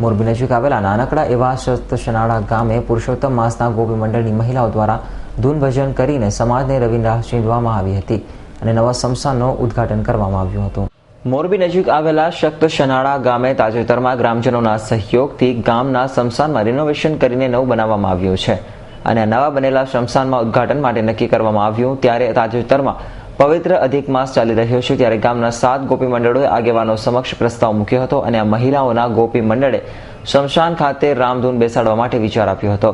મોરબી નજીક આવેલા નાનકડા એવા સતશનાળા ગામે પુરુષોત્તમ માસના ગોપી મંડળની મહિલાઓ દ્વારા ધૂન ભજન કરીને સમાજને રવિની રાહ ચીંધવામાં આવી હતી અને નવા સ્મશાનનું ઉદ્ઘાટન કરવામાં આવ્યું હતું। મોરબી નજીક આવેલા સતશનાળા ગામે તાજેતરમાં ગ્રામજનોના સહયોગથી ગામના સ્મશાનમાં રિનોવેશન કરીને નવું બનાવવામાં આવ્યું છે અને નવા બનેલા સ્મશાનમાં ઉદ્ઘાટન માટે નક્કી કરવામાં આવ્યું। ત્યારે તાજેતરમાં પવિત્ર અધિક માસ ચાલી રહ્યો છે ત્યારે ગામના 7 ગોપી મંડળોએ આગેવાનો સમક્ષ પ્રસ્તાવ મૂક્યો હતો અને આ મહિલાઓના ગોપી મંડળે સ્મશાન ખાતે રામધૂન બેસાડવા માટે વિચાર આપ્યો હતો।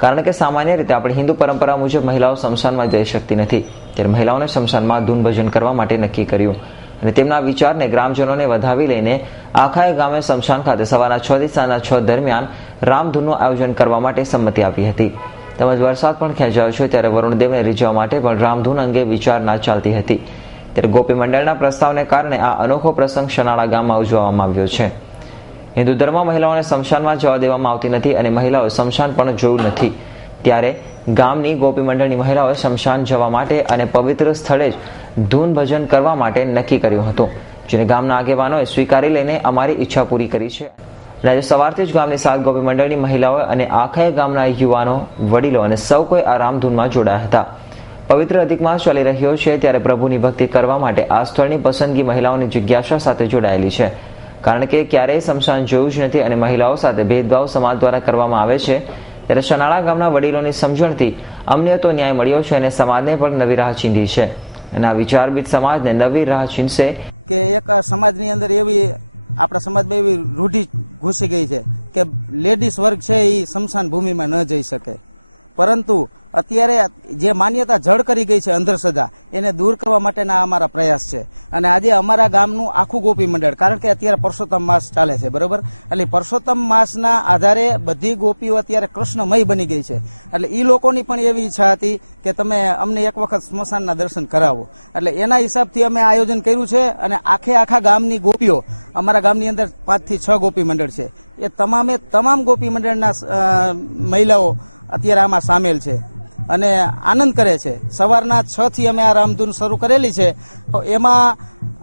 કારણ કે સામાન્ય રીતે આપણી હિન્દુ પરંપરા મુજબ મહિલાઓ સ્મશાનમાં જઈ શકતી નથી, ત્યારે મહિલાઓને સ્મશાનમાં ધૂન ભજન કરવા માટે નક્કી કર્યું અને તેમના વિચારને ગ્રામજનોને વધાવી લઈને આખાએ ગામે સ્મશાન ખાતે સવારના 6 થી સાંજના 6 દરમિયાન રામધૂનનું આયોજન કરવા માટે સંમતિ આપી હતી। તેમજ વરસાદ પણ ખેંચાયો છે ત્યારે વરુણદેવને રીઝવવા માટે પણ રામધૂન અંગે વિચારણા ચાલતી હતી। ત્યારે ગોપી મંડળના પ્રસ્તાવને કારણે આ અનોખો પ્રસંગ શનાળા ગામમાં ઉજવવામાં આવ્યો છે। હિન્દુ ધર્મમાં મહિલાઓને સ્મશાનમાં જવા દેવામાં આવતી નથી અને મહિલાઓએ સ્મશાન પણ જોયું નથી, ત્યારે ગામની ગોપી મંડળની મહિલાઓએ સ્મશાન જવા માટે અને પવિત્ર સ્થળે જ ધૂન ભજન કરવા માટે નક્કી કર્યું હતું, જેને ગામના આગેવાનોએ સ્વીકારી લઈને અમારી ઈચ્છા પૂરી કરી છે। આજે સવારથી જ ગામની 7 ગોપી મંડળની મહિલાઓ અને આખાએ ગામના યુવાનો, વડીલો અને સૌ કોઈ આ રામધૂનમાં જોડાયા હતા। પવિત્ર અધિક માસ ચાલી રહ્યો છે ત્યારે પ્રભુની ભક્તિ કરવા માટે આ સ્થળની પસંદગી મહિલાઓની જિજ્ઞાસા સાથે જોડાયેલી છે, કારણ કે ક્યારેય સ્મશાન જોયું જ નથી અને મહિલાઓ સાથે ભેદભાવ સમાજ દ્વારા કરવામાં આવે છે। ત્યારે શનાળા ગામના વડીલોની સમજણથી અમને તો ન્યાય મળ્યો છે અને સમાજને પણ નવી રાહ ચીંધી છે અને આ વિચારબીજ સમાજને નવી રાહ ચીંધશે કે એક સમાજની અંદર એવી આપણા સમાજમાં એવી રૂઢિ ઘૂસી ગઈ છે કે લેડીઝ વર્ગ છે એ સ્મશાન ભૂમિમાં ન જઈ શકે, પરંતુ અત્યારે જે માન્યતા જડ કરી ગઈ છે અંધશ્રદ્ધા, એને દૂર કરવા માટેના અમારા પ્રયાસ છે। અને આજે અમારા ગામનું આખું ગોપી મંડળ, કારણ કે અત્યારે પરસોત્તમ માસ ચાલે છે, બરોબર, એટલે પરસોત્તમ માસના આધારે બધી ગોપીઓ અત્યારે કૃષ્ણમય બની ગઈ છે, એટલે એ લોકોની પણ એવી ઈચ્છા હતી કે તમે અમને એક વખત સ્મશાનના દર્શન કરાવો, એટલે એના હિસાબથી અમે આયોજન કર્યું છે। અને આખા ગામની ગોપીઓ, અમારા ગામની અંદર 5 થી 6 ગોપી મંડળ છે, એ તમામ ગોપી મંડળના મહિલાઓ અત્યારે આમાં સામેલ છે અને આનંદ કરે છે। સવારના 6 થી અમે આ રામધૂન શરૂ કરેલી છે। એમાં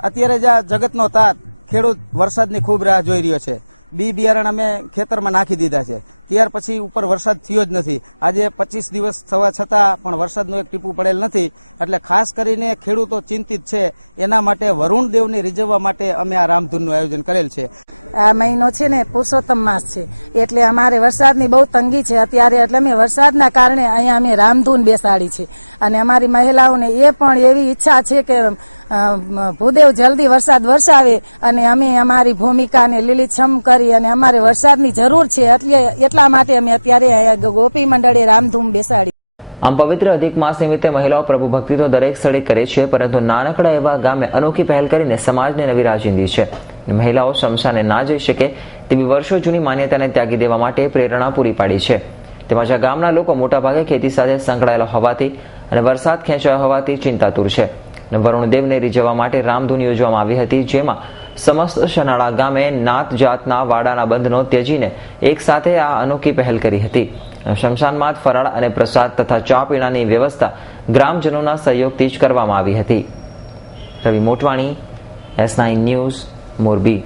અત્યારે જ જગતનો તાત ખેડૂત વરસાદની ખૂબ રાહ જોઈ રહ્યો છે। બી બિયારણ અમે ખેતરમાં નાખી દીધા છે, ત્યાર પછી ઉપર વરસાદ થયો જ નથી। આજે 25 દિવસ થવા છતાં પણ વરસાદનું એક ટીપું પડેલ નથી, એટલે ખાસ કરીને ખેડૂતો ચિંતિત છે। એના માટે વરુણ દેવને રીઝવવા માટે અમે આ રામધૂનનું આયોજન કરેલ છે। આ મહિનો છે ને પુરુષોત્તમ માસ છે, એટલે અમારે વરસાદની બહુ તંગી છે અત્યારે, એટલે અમે વરસાદના કારણે અહીંયા અમે રામધૂન બેસાડી છે અને અમારી મહિલાઓને એ પણ એવી ઈચ્છા છે કે ભૂદેવ જલ્દી વરસાદ વરસાવે અને અમે અમારી ભૂમિકાને લીલીછમ કરી અને અમારે વરસાદની જરૂર છે, એટલા માટે અમે અત્યારે ગોપી મંડળે રામધૂન બેસાડી। આમ પવિત્ર અધિક માસ નિમિત્તે મહિલાઓ પ્રભુ ભક્તિ તો દરેક સ્થળે કરે છે, પરંતુ નાનકડા એવા ગામે અનોખી પહેલ કરીને સમાજને નવી રાહ ચીંધી છે। મહિલાઓ સ્મશાને ના જઈ શકે તેવી વર્ષો જૂની માન્યતાને ત્યાગી દેવા માટે પ્રેરણા પૂરી પાડી છે। તેમજ આ ગામના લોકો મોટાભાગે ખેતી સાથે સંકળાયેલા હોવાથી અને વરસાદ ખેંચાયો હોવાથી ચિંતાતુર છે। વરુણદેવને રીઝવવા માટે રામધૂન યોજવામાં આવી હતી, જેમાં સમસ્ત શનાળા ગામે નાત જાતના વાડાના બંધનો ત્યજીને એક સાથે આ અનોખી પહેલ કરી હતી। સ્મશાનમાં જ ફરાળ અને પ્રસાદ તથા ચા પીણાની વ્યવસ્થા ગ્રામજનોના સહયોગથી જ કરવામાં આવી હતી। રવિ મોટવાણી, S9 ન્યૂઝ, મોરબી।